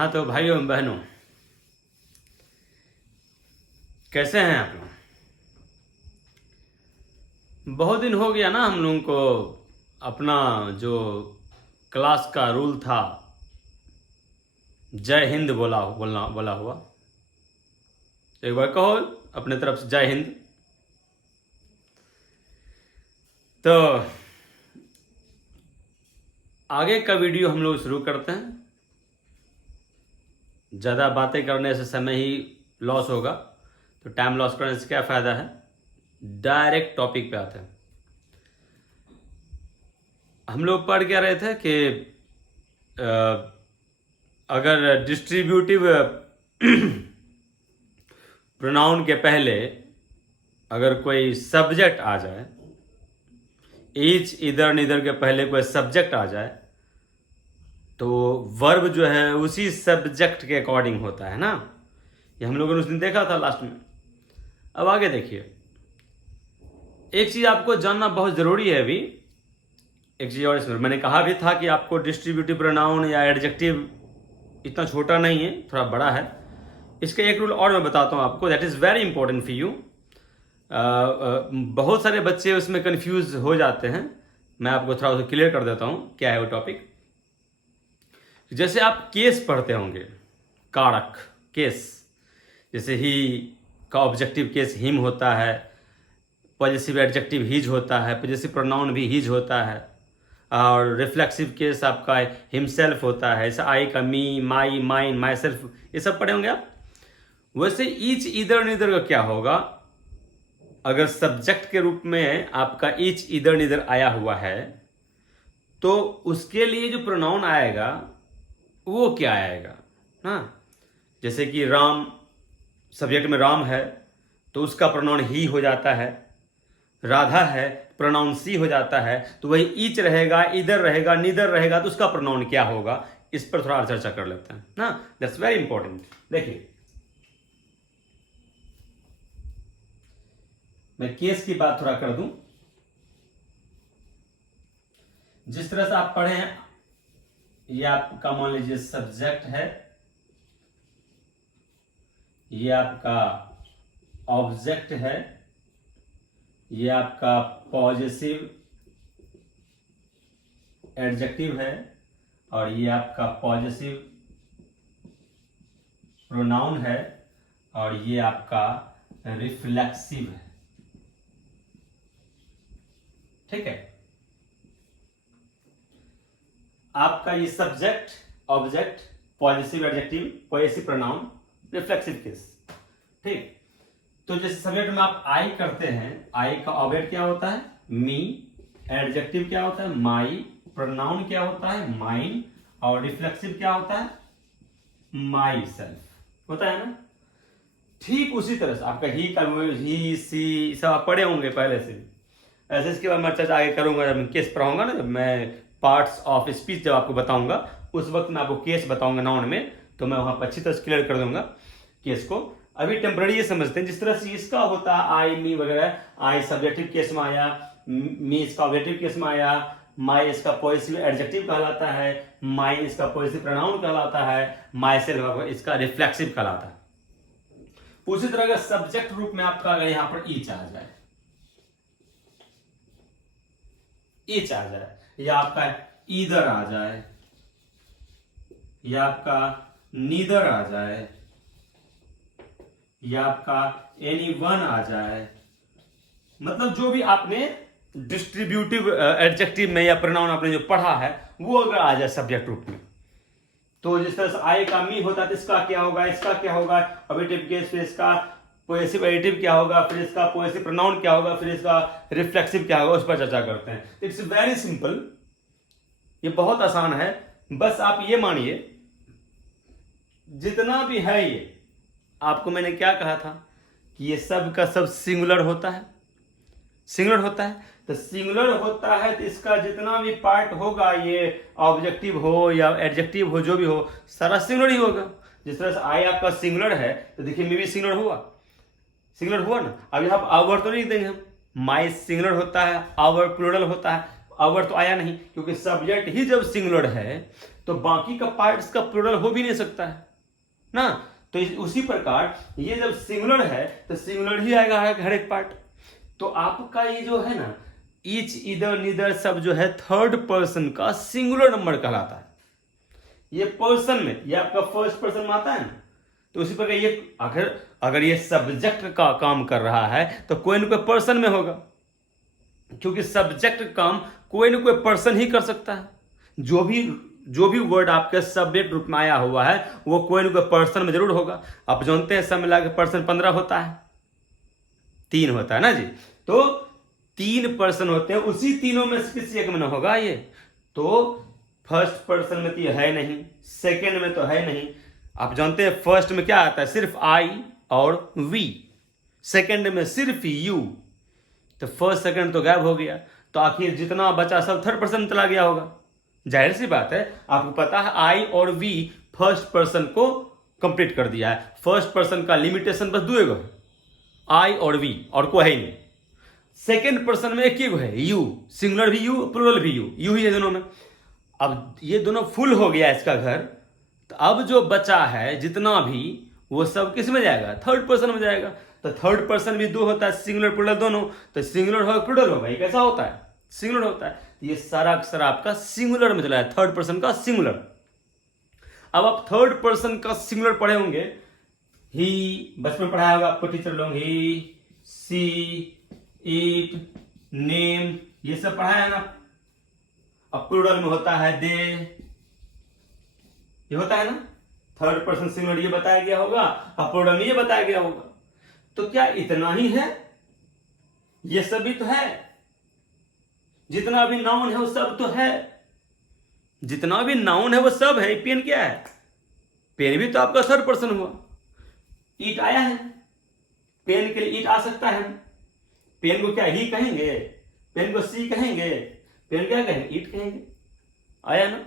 हाँ तो भाइयों एवं बहनों, कैसे हैं आप लोग? बहुत दिन हो गया ना हम लोगों को अपना जो क्लास का रूल था जय हिंद बोला हुआ। एक बार कहो अपने तरफ से जय हिंद। तो आगे का वीडियो हम लोग शुरू करते हैं। ज़्यादा बातें करने से समय ही लॉस होगा, तो टाइम लॉस करने से क्या फ़ायदा है। डायरेक्ट टॉपिक पे आते हैं। हम लोग पढ़ क्या रहे थे कि अगर डिस्ट्रीब्यूटिव प्रोनाउन के पहले अगर कोई सब्जेक्ट आ जाए, ईच इधर नीदर के पहले कोई सब्जेक्ट आ जाए, तो वर्ब जो है उसी सब्जेक्ट के अकॉर्डिंग होता है ना। ये हम लोगों ने उस दिन देखा था लास्ट में। अब आगे देखिए, एक चीज़ आपको जानना बहुत ज़रूरी है अभी। एक चीज़ और इसमें मैंने कहा भी था कि आपको डिस्ट्रीब्यूटिव प्रोनाउन या एडजेक्टिव इतना छोटा नहीं है, थोड़ा बड़ा है। इसका एक रूल और मैं बताता हूँ आपको, that is very important for you. बहुत सारे बच्चे उसमें कंफ्यूज हो जाते हैं। मैं आपको थोड़ा उसे क्लियर कर देता हूँ क्या है वो टॉपिक। जैसे आप केस पढ़ते होंगे, कारक केस, जैसे ही का ऑब्जेक्टिव केस हिम होता है, पॉजेसिव एडजेक्टिव हिज होता है, पॉजेसिव प्रोनाउन भी हिज होता है, और रिफ्लेक्सिव केस आपका हिमसेल्फ होता है। जैसे आई का मी, माई, माइन, माई सेल्फ, ये सब पढ़े होंगे आप। वैसे ईच इधर नीदर का क्या होगा? अगर सब्जेक्ट के रूप में आपका ईच इधर नीदर आया हुआ है, तो उसके लिए जो प्रोनाउन आएगा वो क्या आएगा ना। जैसे कि राम, सब्जेक्ट में राम है तो उसका प्रोनाउन ही हो जाता है। राधा है, प्रोनाउन सी हो जाता है, तो वही ईच रहेगा, इधर रहेगा, नीदर रहेगा, तो उसका प्रोनाउन क्या होगा। इस पर थोड़ा चर्चा कर लेते हैं ना, दैट्स वेरी इंपॉर्टेंट। देखिए, मैं केस की बात थोड़ा कर दूं। जिस तरह से आप पढ़े हैं, ये आपका मान लीजिए सब्जेक्ट है, ये आपका ऑब्जेक्ट है, ये आपका पॉजेसिव एडजेक्टिव है, और ये आपका पॉजेसिव प्रोनाउन है, और ये आपका रिफ्लेक्सिव है। ठीक है, आपका ये subject, object, possessive adjective, possessive pronoun, reflexive case. ठीक, तो जैसे सब्जेक्ट में आप आई करते हैं, आई का ऑब्जेक्ट क्या होता है? मी, एडजेक्टिव क्या होता है? माई, प्रोनाउन क्या होता है? माइन, और रिफ्लेक्सिव क्या होता है? माई सेल्फ होता है ना। ठीक उसी तरह से आपका ही का ही, सी, सब आप पढ़े होंगे पहले से। ऐसे इसके बाद मैं चर्चा आगे करूंगा जब मैं केस पढ़ाऊंगा ना, जब मैं पार्ट्स ऑफ स्पीच जब आपको बताऊंगा, उस वक्त मैं आपको केस बताऊंगा नाउन में, तो मैं वहां पर अच्छी तरह से क्लियर कर दूंगा केस को। अभी टेम्पररी ये समझते हैं, जिस तरह से इसका होता है आई, मी वगैरह, आई सब्जेक्टिव केस में आया, मी इसका ऑब्जेक्टिव केस में आया, माई इसका पॉजेसिव एडजेक्टिव कहलाता है, माइन इसका पॉजेसिव प्रोनाउन कहलाता है, माई सेल्फ इसका रिफ्लेक्सिव कहलाता है। उसी तरह का सब्जेक्ट रूप में आपका अगर यहां पर ईच आ जाए, ईच आ जाए, या आपका ईदर आ जाए, या आपका नीदर आ जाए, या आपका एनी वन आ जाए, मतलब जो भी आपने डिस्ट्रीब्यूटिव एडजेक्टिव में या प्रोनाउन आपने जो पढ़ा है वो अगर आ जाए सब्जेक्ट रूप में, तो जिस तरह से आई का मी होता है तो इसका क्या होगा, इसका क्या होगा, ऑब्जेक्टिव केस, फिर इसका पॉजेसिव एडिटिव क्या होगा, फिर इसका पॉजेसिव प्रोनाउन क्या होगा, फिर इसका रिफ्लेक्सिव क्या होगा, उस पर चर्चा करते हैं। इट्स वेरी सिंपल, ये बहुत आसान है। बस आप ये मानिए, जितना भी है ये, आपको मैंने क्या कहा था कि ये सब का सब सिंगुलर होता है, सिंगुलर होता है। तो सिंगुलर होता है तो इसका जितना भी पार्ट होगा, ये ऑब्जेक्टिव हो या एडजेक्टिव हो, जो भी हो, सारा सिंगुलर ही होगा। जिस तरह से आई आपका सिंगुलर है, तो देखिए मे भी सिंगुलर हुआ, सिंगुलर हुआ ना। अब यहाँ आवर तो नहीं देंगे हम, माई सिंगुलर होता है, आवर प्लूरल होता है, आवर तो आया नहीं, क्योंकि सब्जेक्ट ही जब सिंगुलर है तो बाकी का पार्ट इसका प्लूरल हो भी नहीं सकता है ना। तो उसी प्रकार ये जब सिंगुलर है तो सिंगुलर ही आएगा हर एक पार्ट। तो आपका ये जो है ना ईच, इधर, नीदर सब जो है थर्ड पर्सन का सिंगुलर नंबर कहलाता है। ये पर्सन में, ये आपका फर्स्ट पर्सन में आता है ना। तो उसी प्रकार ये अगर ये सब्जेक्ट का काम कर रहा है तो कोई ना कोई पर्सन में होगा, क्योंकि सब्जेक्ट काम कोई ना कोई पर्सन ही कर सकता है। जो भी वर्ड आपके सब्जेक्ट रूप में आया हुआ है वो कोई ना कोई पर्सन में जरूर होगा। आप जानते हैं सब मिला के पर्सन 15 होता है, 3 होता है ना जी। तो 3 पर्सन होते हैं, उसी तीनों में से किसी एक में ना होगा ये। तो फर्स्ट पर्सन में तो ये है नहीं, सेकेंड में तो है नहीं। आप जानते हैं फर्स्ट में क्या आता है, सिर्फ आई और वी, सेकेंड में सिर्फ यू। तो फर्स्ट सेकेंड तो गायब हो गया, तो आखिर जितना बचा सब थर्ड पर्सन चला गया होगा। जाहिर सी बात है, आपको पता है आई और वी फर्स्ट पर्सन को कंप्लीट कर दिया है। फर्स्ट पर्सन का लिमिटेशन बस 2 है, आई और वी, और कोई है नहीं। सेकेंड पर्सन में एक ही है, यू, सिंगुलर भी यू, प्लूरल भी यू ही है दोनों में। अब ये दोनों फुल हो गया इसका घर, तो अब जो बचा है जितना भी वो सब किस में जाएगा, थर्ड पर्सन में जाएगा। तो थर्ड पर्सन भी 2 होता है, सिंगुलर प्लूरल दोनों। तो सिंगुलर होगा प्लूरल होगा, ये कैसा होता है, सिंगुलर होता है। ये सारा अक्षर आपका सिंगुलर में चला है, थर्ड पर्सन का सिंगुलर। अब आप थर्ड पर्सन का सिंगुलर पढ़े होंगे, ही, बचपन में पढ़ाया होगा आपको टीचर लोग, ही, सी, इट, नेम, ये सब पढ़ाया है ना। अब प्लूरल में होता है दे, ये होता है ना। थर्ड पर्सन सिंगुलर ये बताया गया होगा, अब प्लूरल में ये बताया गया होगा। तो क्या इतना ही है, ये सब भी तो है, जितना भी नाउन है वो सब तो है, जितना भी नाउन है वो सब है। पेन क्या है, पेन भी तो आपका थर्ड पर्सन हुआ। ईट आया है, पेन के लिए ईट आ सकता है। पेन को क्या ही कहेंगे, पेन को सी कहेंगे, पेन क्या कहेंगे, ईट कहेंगे, आया ना।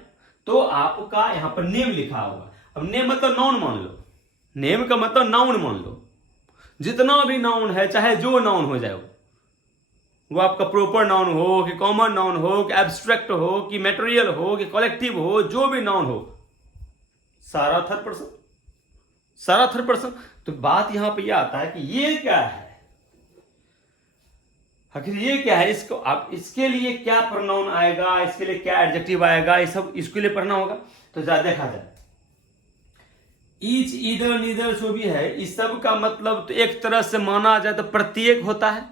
तो आपका यहां पर नेम लिखा होगा। अब नेम मतलब नाउन मान लो, नेम का मतलब नाउन मान लो। जितना भी नाउन है, चाहे जो नाउन हो जाए, वो आपका प्रॉपर नाउन हो कि कॉमन नाउन हो कि एब्स्ट्रैक्ट हो कि मटेरियल हो कि कलेक्टिव हो, जो भी नाउन हो, सारा थर्ड पर्सन, सारा थर्ड पर्सन। तो बात यहां पे यह आता है कि ये क्या है, आखिर ये क्या है, इसको आप इसके लिए क्या प्रोनाउन आएगा, इसके लिए क्या एडजेक्टिव आएगा, ये सब इसके लिए पढ़ना होगा। तो देखा जाए, ईच, इधर, नीदर जो भी है, इस सब का मतलब तो एक तरह से माना जाए तो प्रत्येक होता है।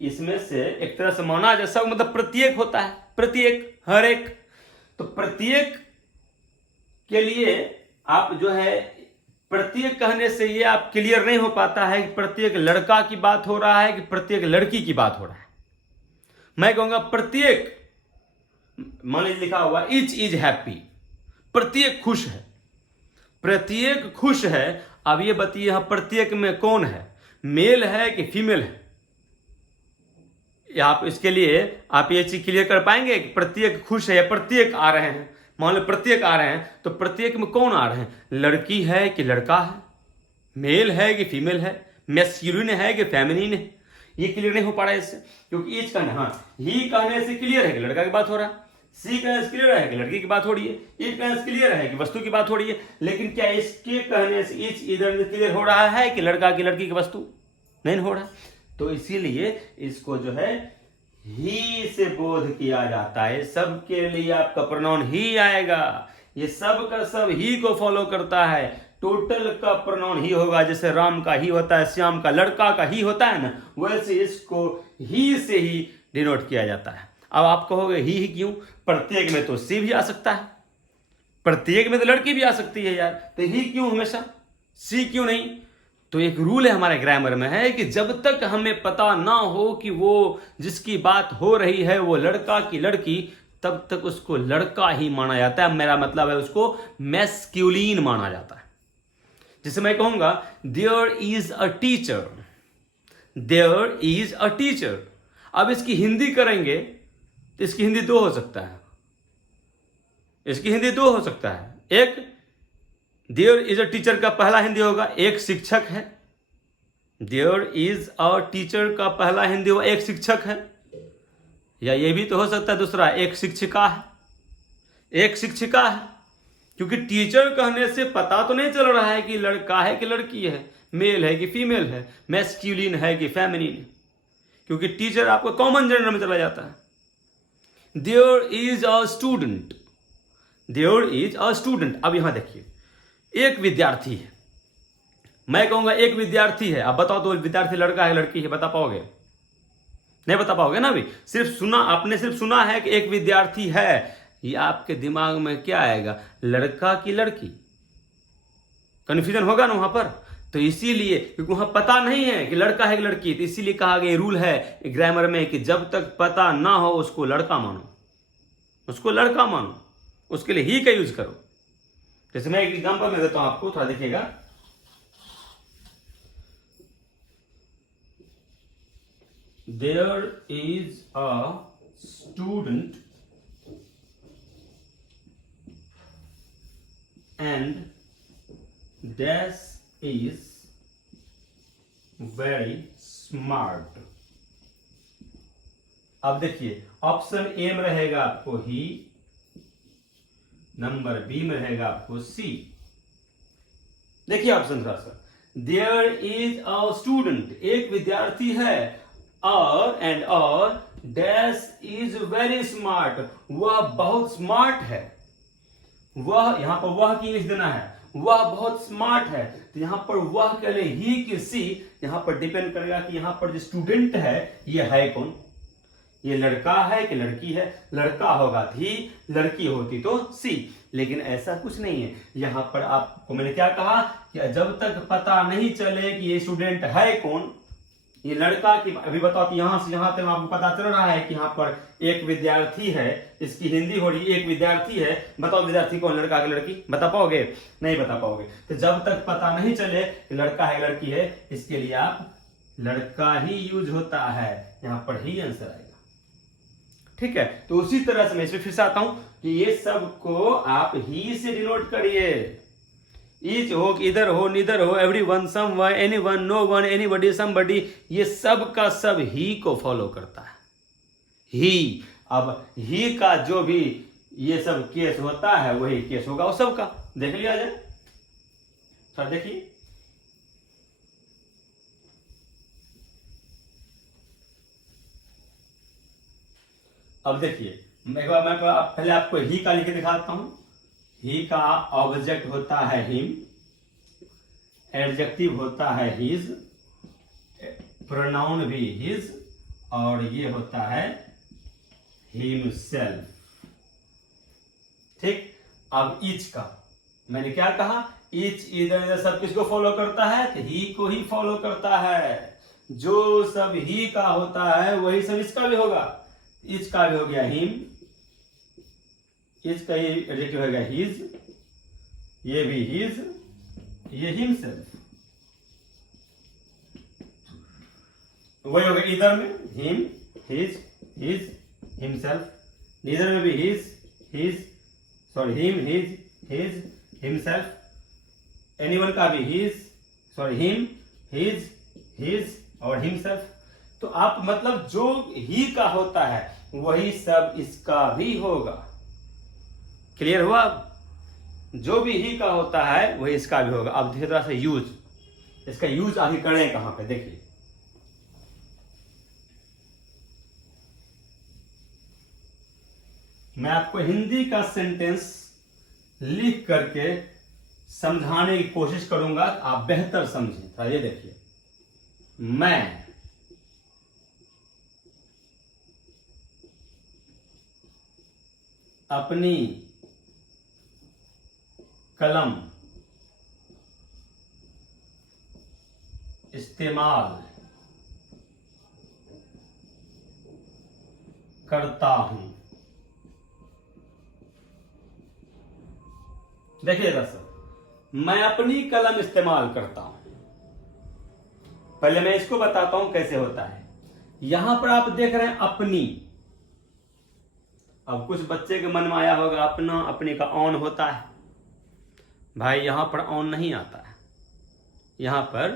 इसमें से एक तरह से माना जाए सब मतलब प्रत्येक होता है, प्रत्येक, हर एक। तो प्रत्येक के लिए आप जो है, प्रत्येक कहने से ये आप क्लियर नहीं हो पाता है कि प्रत्येक लड़का की बात हो रहा है कि प्रत्येक लड़की की बात हो रहा है। मैं कहूंगा प्रत्येक, मान लीजिए लिखा हुआ ईच इज हैप्पी, प्रत्येक खुश है, प्रत्येक खुश है। अब ये बताइए यहां प्रत्येक में कौन है, मेल है कि फीमेल है। आप इसके लिए आप ये चीज क्लियर कर पाएंगे कि प्रत्येक खुश है या प्रत्येक आ रहे हैं। मान लो प्रत्येक आ रहे हैं, तो प्रत्येक में कौन आ रहे हैं, लड़की है कि लड़का है, मेल है कि फीमेल है, मैस्कुलिन है कि फेमिनिन है। ये क्लियर नहीं हो पा रहा है इससे, क्योंकि ईच कहना, हाँ ही कहने से क्लियर है कि लड़का की बात हो रहा है, सी कहने से क्लियर है कि लड़की की बात हो रही है, ईच कहने से क्लियर है कि वस्तु की बात हो रही है। लेकिन क्या इसके कहने से ईच इधर क्लियर हो रहा है कि लड़का की लड़की की वस्तु, नहीं हो रहा। तो इसीलिए इसको जो है ही से बोध किया जाता है। सबके लिए आपका प्रोनाउन ही आएगा, ये सब का सब ही को फॉलो करता है। टोटल का प्रोनाउन ही होगा, जैसे राम का ही होता है, श्याम का, लड़का का ही होता है ना, वैसे इसको ही से ही डिनोट किया जाता है। अब आप कहोगे ही क्यों, प्रत्येक में तो सी भी आ सकता है, प्रत्येक में तो लड़की भी आ सकती है यार, तो ही क्यों हमेशा, सी क्यों नहीं। तो एक रूल है हमारे ग्रामर में है कि जब तक हमें पता ना हो कि वो जिसकी बात हो रही है वो लड़का की लड़की, तब तक उसको लड़का ही माना जाता है। मेरा मतलब है उसको मैस्कुलिन माना जाता है। जैसे मैं कहूंगा there is a teacher, there is a teacher. अब इसकी हिंदी करेंगे तो इसकी हिंदी 2 हो सकता है, इसकी हिंदी 2 हो सकता है। एक, देयर इज अ टीचर का पहला हिंदी होगा एक शिक्षक है, देयर इज अ टीचर का पहला हिंदी होगा एक शिक्षक है, या ये भी तो हो सकता है दूसरा एक शिक्षिका है, एक शिक्षिका है, क्योंकि टीचर कहने से पता तो नहीं चल रहा है कि लड़का है कि लड़की है, मेल है कि फीमेल है, मैस्कुलिन है कि फेमिनिन, क्योंकि टीचर आपको कॉमन जेंडर में चला जाता है। There is a student, there is a student. अब यहां देखिए, एक विद्यार्थी है, मैं कहूंगा एक विद्यार्थी है, अब बताओ तो विद्यार्थी लड़का है लड़की है, बता पाओगे? नहीं बता पाओगे ना। अभी सिर्फ सुना, आपने सिर्फ सुना है कि एक विद्यार्थी है, ये आपके दिमाग में क्या आएगा, लड़का की लड़की? कंफ्यूजन होगा ना वहां पर। तो इसीलिए, क्योंकि वहां पता नहीं है कि लड़का है कि लड़की, तो इसीलिए कहा गया रूल है ग्रामर में कि जब तक पता ना हो उसको लड़का मानो, उसको लड़का मानो, उसके लिए ही का यूज करो। जैसे मैं एक एग्जांपल में देता हूं आपको, थोड़ा देखिएगा। There is a student and dash is very smart। अब देखिए, ऑप्शन ए में रहेगा आपको ही, नंबर बी में रहेगा आपको सी। देखिए ऑप्शन थोड़ा सा, देयर इज अ स्टूडेंट, एक विद्यार्थी है, और डैश इज वेरी स्मार्ट, वह बहुत स्मार्ट है। वह, यहां पर वह की इंग्लिश देना है, वह बहुत स्मार्ट है। तो यहां पर वह के लिए ही कि सी, यहां पर डिपेंड करेगा कि यहां पर जो स्टूडेंट है ये है कौन, ये लड़का है कि लड़की है। लड़का होगा ही, लड़की होती तो सी, लेकिन ऐसा कुछ नहीं है। यहां पर आपको मैंने क्या कहा कि जब तक पता नहीं चले कि ये स्टूडेंट है कौन, ये लड़का की, अभी बताओ, यहां से यहां तक आपको पता चल रहा है कि यहां पर एक विद्यार्थी है, इसकी हिंदी हो रही है, एक विद्यार्थी है। बताओ विद्यार्थी कौन, लड़का की लड़की? बता पाओगे? नहीं बता पाओगे। तो जब तक पता नहीं चले कि लड़का है लड़की है, इसके लिए आप लड़का ही यूज होता है, यहां पर ही आंसर आएगा। ठीक है, तो उसी तरह से मैं इसमें फिर से आता हूं कि ये सब को आप ही से डिनोट करिए। ईच हो, इधर हो, निधर हो, everyone, someone, anyone, no one, anybody, somebody, ये सब का सब ही को फॉलो करता है, ही। अब ही का जो भी ये सब केस होता है वही केस होगा वो सब का। देख लिया जाए, सर देखिए, अब देखिए, मैं पहले आपको ही का लिख के दिखाता हूं। ही का ऑब्जेक्ट होता है हिम, एडजेक्टिव होता है हिज, प्रोनाउन भी हिज, और ये होता है हिमसेल्फ। ठीक, अब ईच का मैंने क्या कहा, ईच इधर इधर सब किसको फॉलो करता है, तो ही को ही फॉलो करता है। जो सब ही का होता है वही सब इसका भी होगा। ईच का भी हो गया हिम, ईच का ये एडजेक्टिव हो गया हिज, ये भी हिज, ये हिमसेल्फ। वही हो गया इधर में हिम, हिज, हिमसेल्फ। इधर में भी his, sorry him, his, himself. Anyone का भी हिज, सॉरी हिम, हिज और हिमसेल्फ। तो आप मतलब जो ही का होता है वही सब इसका भी होगा। क्लियर हुआ? जो भी ही का होता है वही इसका भी होगा। अब धीरे तरह से यूज, इसका यूज आगे करें कहां पे, देखिए। मैं आपको हिंदी का सेंटेंस लिख करके समझाने की कोशिश करूंगा, आप बेहतर समझें। तो ये देखिए, मैं अपनी कलम इस्तेमाल करता हूं। देखिए दर्शक, मैं अपनी कलम इस्तेमाल करता हूं। पहले मैं इसको बताता हूं कैसे होता है। यहां पर आप देख रहे हैं अपनी। अब कुछ बच्चे के मन में आया होगा अपना, अपने का ऑन होता है। भाई यहां पर ऑन नहीं आता है, यहां पर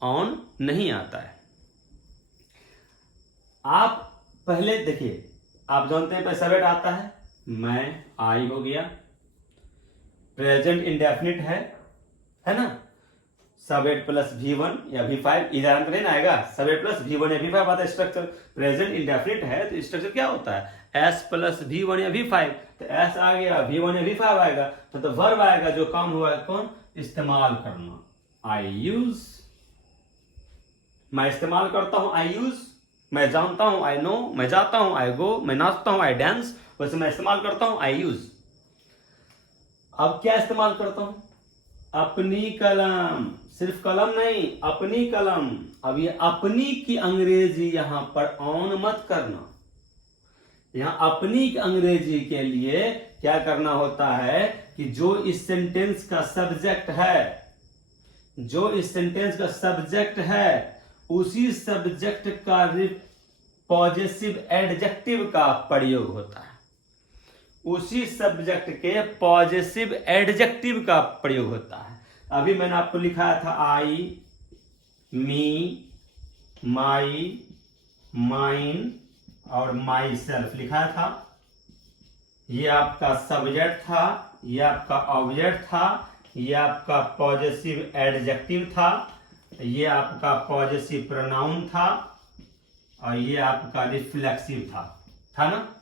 ऑन नहीं आता है। आप पहले देखिए, आप जानते हैं पहले सब्जेक्ट आता है, मैं, आई हो गया, प्रेजेंट इंडेफिनिट है ना, सब8 प्लस V1 या V5, इधर नहीं ना आएगा, सब8 प्लस V1 या V5 आता है स्ट्रक्चर। प्रेजेंट इंडेफिनिट है तो स्ट्रक्चर क्या होता है, S प्लस V1 या V5, तो S आ गया, V1 या V5 आएगा, तो वर्ब आएगा, जो काम हुआ है कौन, इस्तेमाल करना, आई यूज, मैं इस्तेमाल करता हूं, आई यूज, मैं जानता हूं, आई नो, मैं जाता हूं, आई गो, मैं नाचता हूं, आई डांस, वैसे मैं इस्तेमाल करता हूं, आई यूज। अब क्या इस्तेमाल करता हूं, अपनी कलम, सिर्फ कलम नहीं, अपनी कलम। अब ये अपनी की अंग्रेजी यहां पर ऑन मत करना, यहां अपनी की अंग्रेजी के लिए क्या करना होता है कि जो इस सेंटेंस का सब्जेक्ट है, जो इस सेंटेंस का सब्जेक्ट है, उसी सब्जेक्ट का पॉजेसिव एडजेक्टिव का प्रयोग होता है, उसी सब्जेक्ट के पॉजेसिव एडजेक्टिव का प्रयोग होता है। अभी मैंने आपको लिखाया था आई, मी, माई, माइन और माई सेल्फ लिखा था, ये आपका सब्जेक्ट था, ये आपका ऑब्जेक्ट था, ये आपका पॉजेसिव एडजेक्टिव था, ये आपका पॉजेसिव प्रोनाउन था, और ये आपका रिफ्लेक्सिव था ना,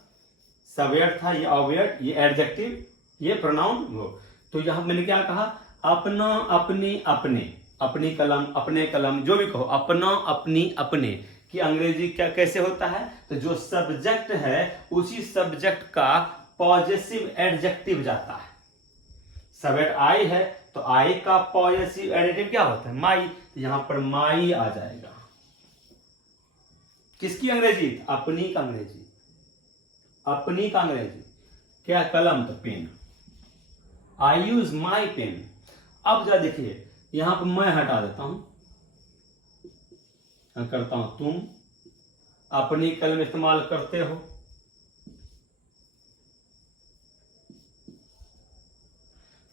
सब्जेक्ट था, ये ऑब्जेक्ट, ये एडजेक्टिव, ये प्रोनाउन वो। तो यहां मैंने क्या कहा, अपना, अपनी, अपने, अपनी कलम, अपने कलम, जो भी कहो, अपना, अपनी, अपने की अंग्रेजी क्या कैसे होता है, तो जो सब्जेक्ट है उसी सब्जेक्ट का पॉजेसिव एडजेक्टिव जाता है। सब्जेक्ट आई है तो आई का पॉजेसिव एडजेक्टिव क्या होता है, माई, तो यहां पर माई आ जाएगा। किसकी अंग्रेजी, अपनी का अंग्रेजी, अपनी का अंग्रेजी क्या, कलम तो pen, I use my pen. अब जरा देखिए, यहां पर मैं हटा देता हूं, करता हूं तुम, अपनी कलम इस्तेमाल करते हो,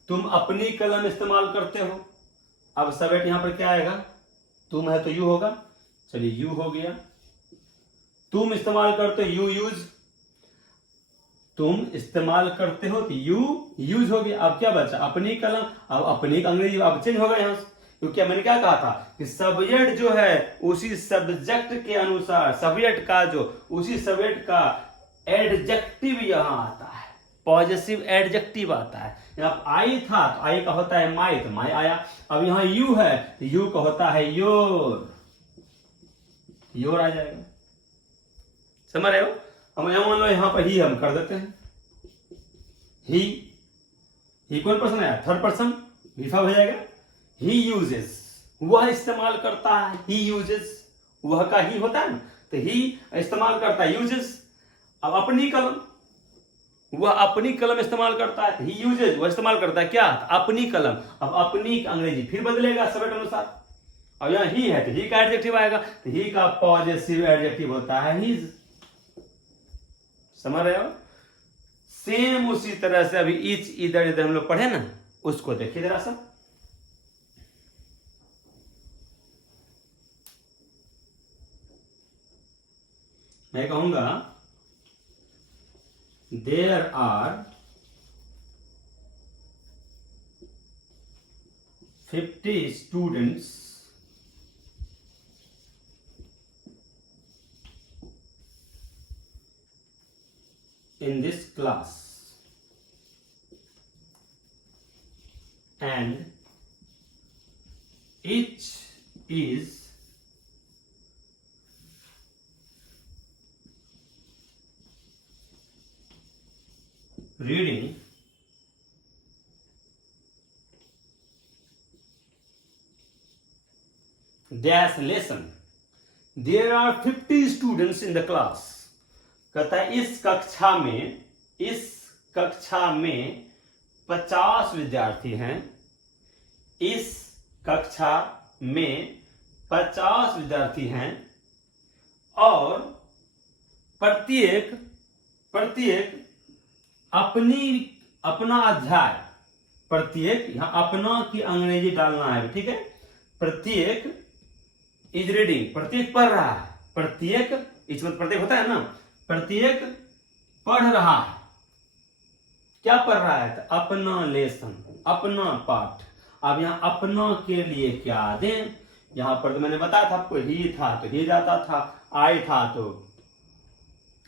तुम अपनी कलम इस्तेमाल करते हो। अब सब्जेक्ट यहां पर क्या आएगा, तुम है तो यू होगा, चलिए यू हो गया, तुम इस्तेमाल करते हो, यू यूज, तुम इस्तेमाल करते हो तो यू यूज हो गया। अब क्या बचा, अपनी कलम, अब अपनी अंग्रेजी अब चेंज होगा यहां से, क्योंकि मैंने क्या कहा था कि सब्जेक्ट जो है उसी सब्जेक्ट के अनुसार, सब्जेक्ट का जो उसी सब्जेक्ट का एडजेक्टिव यहां आता है, पॉजेसिव एडजेक्टिव आता है। यहाँ आई था तो आई का होता है माई, तो माई आया। अब यहां यू है तो यू का होता है योर, योर आ जाएगा, समझ रहे हो। हम यहां मान लो यहां पर ही हम कर देते हैं, ही कौन पर्सन है, थर्ड पर्सन, V5 हो जाएगा। ही यूजेस, वह इस्तेमाल करता है, ही यूजेस, वह का ही होता है ना, तो ही इस्तेमाल करता है, यूजेस। अब अपनी कलम, वह अपनी कलम इस्तेमाल करता है, ही यूजेस, वह इस्तेमाल करता है क्या, अपनी कलम। अब अपनी अंग्रेजी फिर बदलेगा सब्जेक्ट अनुसार। अब यहां ही है तो ही का एडजेक्टिव आएगा, तो ही का पॉजेसिव एडजेक्टिव होता है हीज, समझ रहे हो। सेम उसी तरह से अभी ईच, इधर इधर हम लोग पढ़े ना, उसको देखिए जरा सा। मैं कहूंगा there are 50 students in this class and each is reading dash lesson. There are 50 students in the class. कहता है इस कक्षा में 50 विद्यार्थी हैं, इस कक्षा में 50 विद्यार्थी हैं, और प्रत्येक अपना अध्याय, प्रत्येक यहां अपना की अंग्रेजी डालना है, ठीक है। प्रत्येक इज रीडिंग, प्रत्येक पढ़ रहा है, प्रत्येक इसमें प्रत्येक होता है ना, प्रत्येक पढ़ रहा है, क्या पढ़ रहा है? तो अपना लेसन, अपना पाठ। अब यहाँ अपना के लिए क्या दें? यहाँ पर तो मैंने बताया था आपको, ही था तो ही जाता था, आई था तो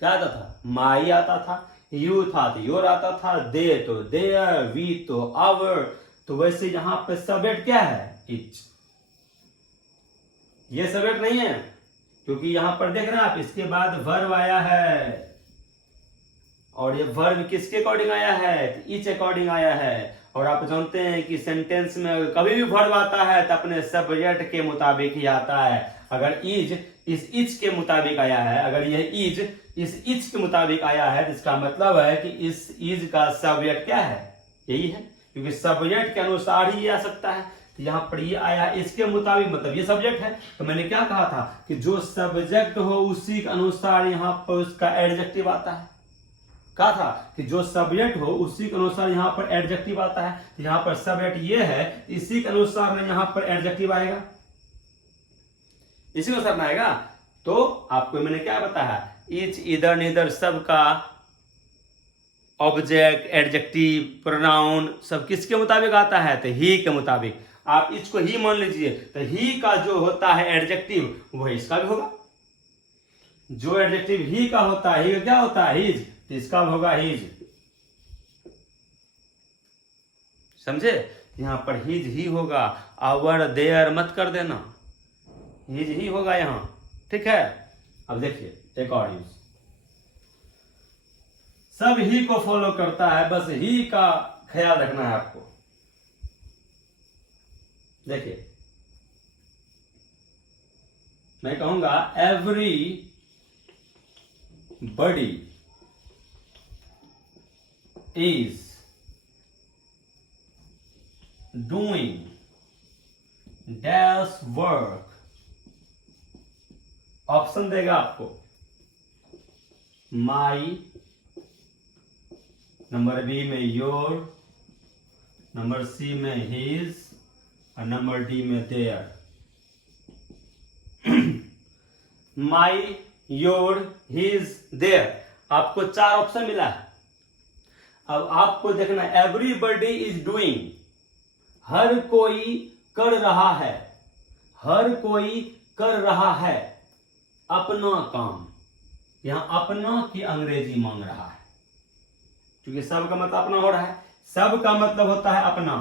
क्या आता था? माई आता था, यू था तो योर आता था, दे तो देयर, वी तो आवर। तो वैसे यहाँ पे सब्जेक्ट क्या है? इच। ये सब्जेक्ट नहीं है, क्योंकि यहां पर देख रहे हैं आप, इसके बाद वर्ब आया है, और ये वर्ब किसके अकॉर्डिंग आया है? इच अकॉर्डिंग आया है। और आप जानते हैं कि सेंटेंस में कभी भी वर्ब आता है तो अपने सब्जेक्ट के मुताबिक ही आता है। अगर इज इस इच के मुताबिक आया है, अगर यह इज इस इच के मुताबिक आया है, तो इसका मतलब है कि इस इज का सब्जेक्ट क्या है? यही है, क्योंकि सब्जेक्ट के अनुसार ही आ सकता है। तो यहाँ पर ये आया इसके मुताबिक, मतलब ये सब्जेक्ट है। तो मैंने क्या कहा था कि जो सब्जेक्ट हो उसी के अनुसार यहाँ पर उसका एडजेक्टिव आता है। कहा था कि जो सब्जेक्ट हो उसी के अनुसार यहाँ पर एडजेक्टिव आता है। तो यहाँ पर सब्जेक्ट ये है, इसी के अनुसार यहाँ पर एडजेक्टिव आएगा, इसी के अनुसार आएगा। तो आपको मैंने क्या बताया? ईच, इधर, नीदर, सब का ऑब्जेक्ट, एडजेक्टिव, प्रोनाउन सब किसके मुताबिक आता है? तो ही के मुताबिक। आप इसको ही मान लीजिए, तो ही का जो होता है एडजेक्टिव वह इसका भी होगा। जो एडजेक्टिव ही का होता है, ही का क्या होता है? हिज, तो इसका भी होगा हिज। समझे? यहां पर हिज ही होगा, आवर देयर मत कर देना, हिज ही होगा यहां। ठीक है, अब देखिए एक और यूज, सब ही को फॉलो करता है, बस ही का ख्याल रखना है आपको। देखिए मैं कहूंगा everybody is doing dash work. Option देगा आपको, माई, नंबर बी में योर, नंबर सी में हिज, और नंबर डी में their. My, your, his, their, आपको 4 ऑप्शन मिला है। अब आपको देखना, एवरीबडी इज डूइंग, हर कोई कर रहा है, हर कोई कर रहा है अपना काम। यहां अपना की अंग्रेजी मांग रहा है, क्योंकि सब का मतलब अपना हो रहा है, सब का मतलब होता है अपना।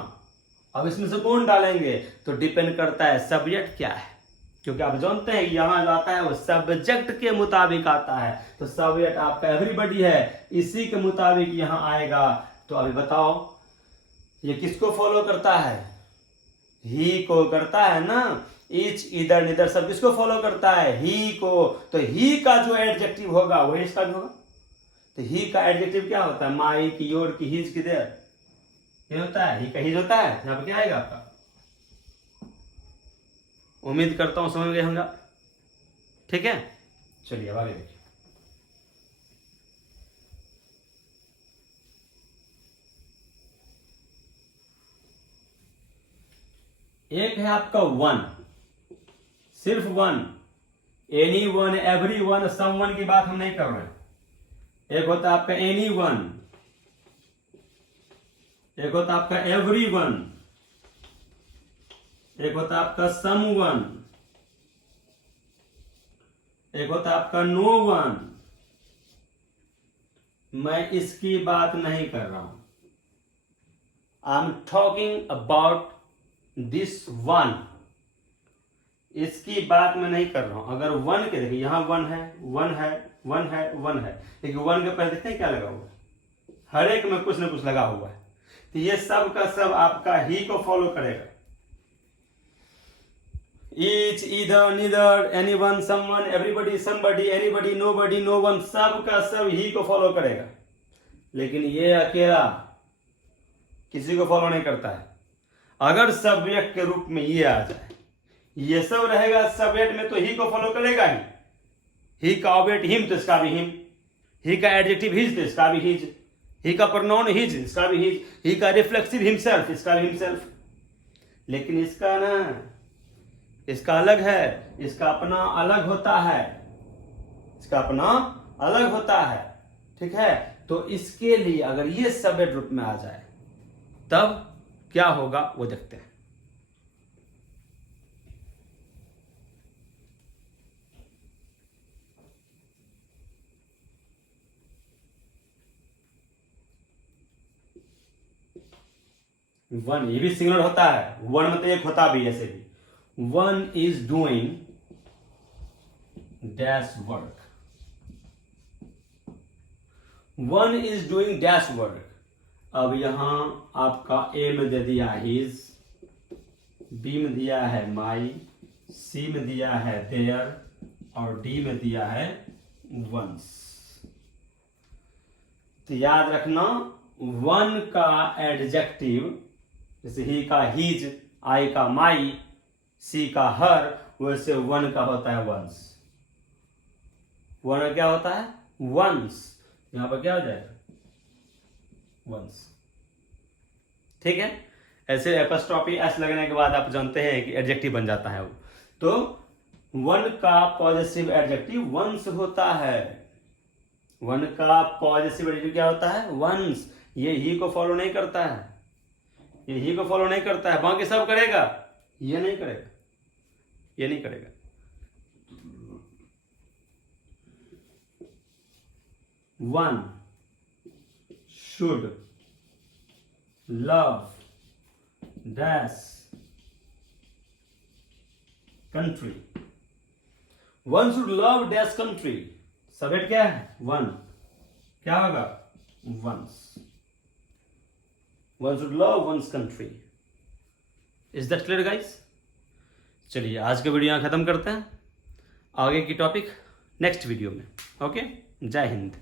अब इसमें से कौन डालेंगे? तो डिपेंड करता है सब्जेक्ट क्या है, क्योंकि आप जानते हैं कि यहां जो आता है वो सब्जेक्ट के मुताबिक आता है। तो सब्जेक्ट आपका एवरीबडी है, इसी के मुताबिक यहां आएगा। तो अभी बताओ ये किसको फॉलो करता है? ही को करता है ना। इच, इधर, निधर सब किसको फॉलो करता है? ही को। तो ही का जो एडजेक्टिव होगा वही इसका भी होगा। तो ही का एडजेक्टिव क्या होता है? माई की, योर की, हिज की, देयर, ये होता है। ही का हिज होता है। यहां पर क्या आएगा आपका? उम्मीद करता हूं समझ गए होंगे। ठीक है, चलिए अब आगे देखिए। एक है आपका वन, सिर्फ one, anyone, everyone, someone की बात हम नहीं कर रहे। एक होता है आपका एनी वन, एक होता है आपका एवरी वन, एक होता है आपका सम वन, एक होता है आपका नो वन। मैं इसकी बात नहीं कर रहा हूं। I am talking about this one. इसकी बात मैं नहीं कर रहा हूं। अगर वन के देखिए, यहां वन है, वन है, वन है, वन है, लेकिन वन के पहले देखते हैं क्या लगा हुआ है? हर एक में कुछ ना कुछ लगा हुआ है। तो ये सब का सब आपका ही को फॉलो करेगा। Each, either, neither, anyone, someone, everybody, somebody, anybody, nobody, no one, सब का सब ही को फॉलो करेगा। लेकिन ये अकेला किसी को फॉलो नहीं करता है। अगर सब्जेक्ट के रूप में ये आ जाए, ये सब रहेगा सब्जेक्ट में, तो ही को फॉलो करेगा ही का ऑब्जेक्ट हिम, तो इसका भी हिम। ही का एडजेक्टिव हिज, तो इसका भी हिज। ही का प्रोनाउन हिज, इसका भी हिज। ही का रिफ्लेक्सिव हिमसेल्फ, इसका भी हिमसेल्फ। लेकिन इसका ना, इसका अलग है, इसका अपना अलग होता है, इसका अपना अलग होता है। ठीक है, तो इसके लिए अगर ये सब्जेक्ट रूप में आ जाए तब क्या होगा वो देखते हैं। वन, ये भी सिंगुलर होता है, वन मतलब एक होता भी, ऐसे भी one is doing dash work, one is doing dash work. अब यहां आपका ए में दे दिया हिज, बी में दिया है माई, सी में दिया है देयर और डी में दिया है वंस। तो याद रखना वन का एडजेक्टिव, जैसे ही का हिज, आई का माई, सी का हर, वैसे वन का होता है वंस। वन का क्या होता है? वंस। यहां पर क्या हो जाएगा? वंस। ठीक है, ऐसे एपस्ट्रॉफी एस लगने के बाद आप जानते हैं कि एडजेक्टिव बन जाता है वो। तो वन का पॉजिटिव एडजेक्टिव वंस होता है। वन का पॉजिटिव एडजेक्टिव क्या होता है? वंस। ये ही को फॉलो नहीं करता है, ये ही को फॉलो नहीं करता है, बाकी सब करेगा, ये नहीं करेगा, ये नहीं करेगा। One should love dash country, one should love dash country. Subject क्या है? वन। क्या होगा? One's. One should love one's country. Is that clear guys? चलिए आज का वीडियो यहाँ खत्म करते हैं, आगे की टॉपिक नेक्स्ट वीडियो में। ओके, जय हिंद।